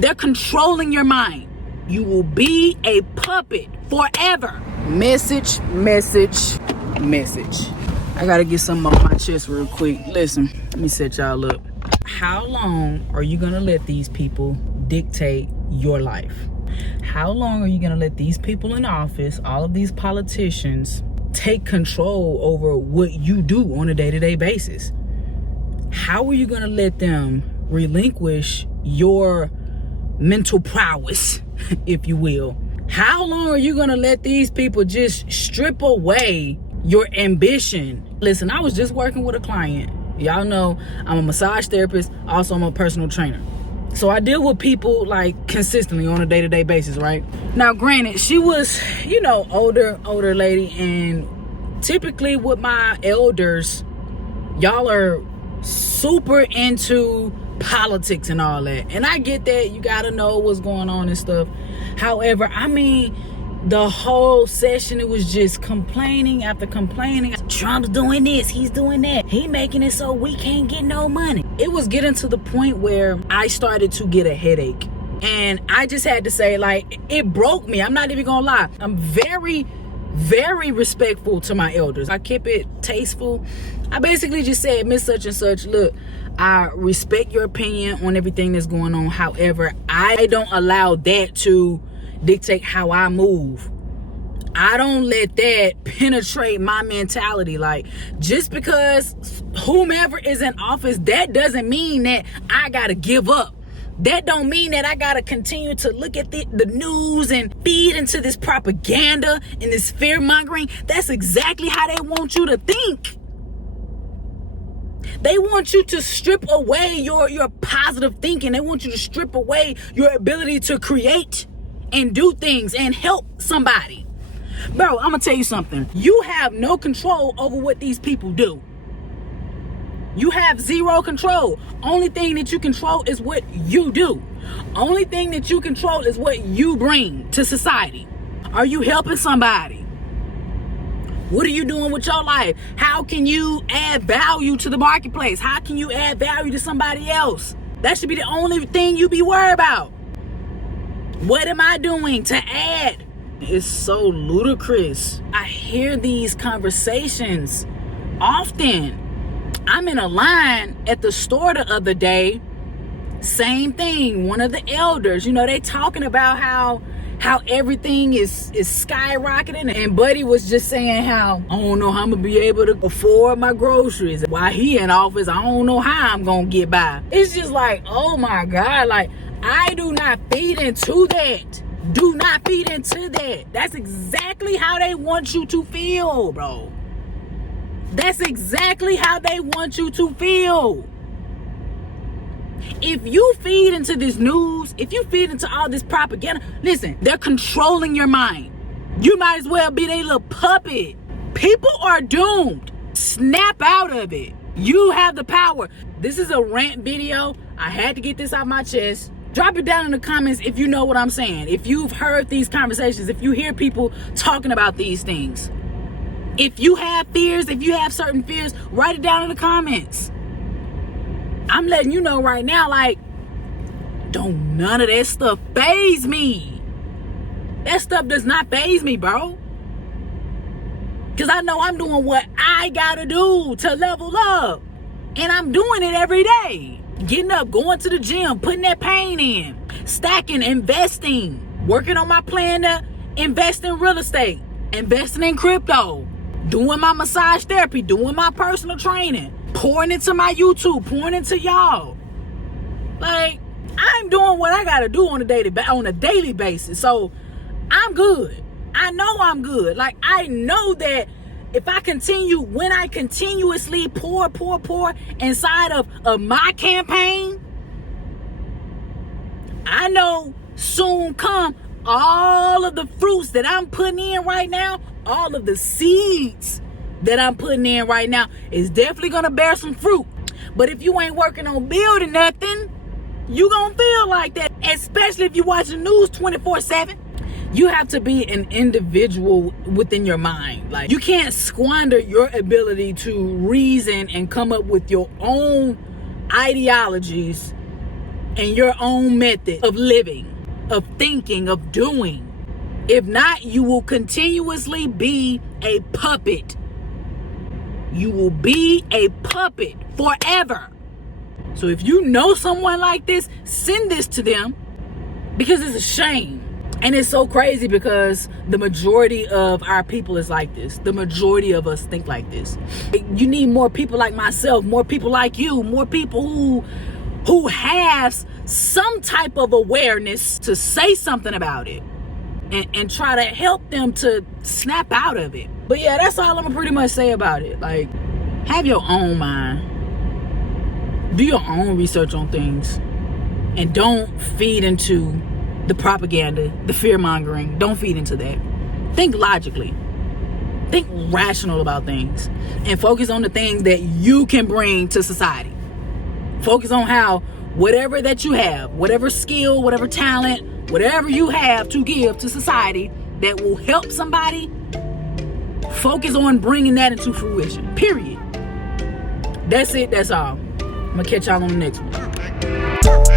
They're controlling your mind. You will be a puppet forever. Message. I gotta get something off my chest real quick. Listen, let me set y'all up. How long are you gonna let these people dictate your life? How long are you gonna let these people in office, all of these politicians, take control over what you do on a day-to-day basis? How are you gonna let them relinquish your mental prowess, if you will? How long are you gonna let these people just strip away your ambition? Listen, I was just working with a client. Y'all know I'm a massage therapist. Also, I'm a personal trainer. So I deal with people like consistently on a day-to-day basis, right? Now, granted, she was, older lady. And typically with my elders, y'all are super into politics and all that. And I get that. You got to know what's going on and stuff. However, the whole session, it was just complaining after complaining. Trump's doing this, he's doing that, he making it so we can't get no money. It was getting to the point where I started to get a headache. And I just had to say, like, it broke me. I'm not even gonna lie. I'm very, very respectful to my elders. I kept it tasteful. I basically just said, Miss Such and Such, look, I respect your opinion on everything that's going on. However, I don't allow that to dictate how I move. I don't let that penetrate my mentality. Like, just because whomever is in office, that doesn't mean that I gotta give up. That don't mean that I gotta continue to look at the news and feed into this propaganda and this fear mongering. That's exactly how they want you to think. They want you to strip away your positive thinking. They want you to strip away your ability to create and do things and help somebody. Bro, I'm gonna tell you something. You have no control over what these people do. You have zero control. Only thing that you control is what you do. Only thing that you control is what you bring to society. Are you helping somebody? What are you doing with your life? How can you add value to the marketplace? How can you add value to somebody else? That should be the only thing you be worried about. What am I doing to add? It's so ludicrous. I hear these conversations often. I'm in a line at the store the other day. Same thing. One of the elders, they talking about how everything is skyrocketing. And Buddy was just saying how, I don't know how I'm going to be able to afford my groceries. While he in office, I don't know how I'm going to get by. It's just like, oh my God, like, I do not feed into that. Do not feed into that. That's exactly how they want you to feel, bro. That's exactly how they want you to feel. If you feed into this news, if you feed into all this propaganda, listen, they're controlling your mind. You might as well be their little puppet. People are doomed. Snap out of it. You have the power. This is a rant video. I had to get this off my chest. Drop it down in the comments if you know what I'm saying. If you've heard these conversations, if you hear people talking about these things. If you have fears, if you have certain fears, write it down in the comments. I'm letting you know right now, like, don't none of that stuff faze me. That stuff does not faze me, bro. Because I know I'm doing what I gotta do to level up. And I'm doing it every day. Getting up, going to the gym, putting that pain in, stacking, investing, working on my plan to invest in real estate, investing in crypto, doing my massage therapy, doing my personal training, pouring into my YouTube, pouring into y'all. Like, I'm doing what I gotta do on a daily basis. So I'm good. I know I'm good. Like, I know that if I continue, when I continuously pour inside of my campaign, I know soon come all of the fruits that I'm putting in right now, all of the seeds that I'm putting in right now is definitely going to bear some fruit. But if you ain't working on building nothing, you going to feel like that, especially if you watch the news 24/7. You have to be an individual within your mind. Like, you can't squander your ability to reason and come up with your own ideologies and your own method of living, of thinking, of doing. If not, you will continuously be a puppet. You will be a puppet forever. So if you know someone like this, send this to them, because it's a shame. And it's so crazy because the majority of our people is like this. The majority of us think like this. You need more people like myself, more people like you, more people who has some type of awareness to say something about it and try to help them to snap out of it. But yeah, that's all I'm gonna pretty much say about it. Like, have your own mind. Do your own research on things. And don't feed into the propaganda, the fear-mongering. Don't feed into that. Think logically. Think rational about things. And focus on the things that you can bring to society. Focus on how whatever that you have, whatever skill, whatever talent, whatever you have to give to society that will help somebody, focus on bringing that into fruition. Period. That's it. That's all. I'm going to catch y'all on the next one.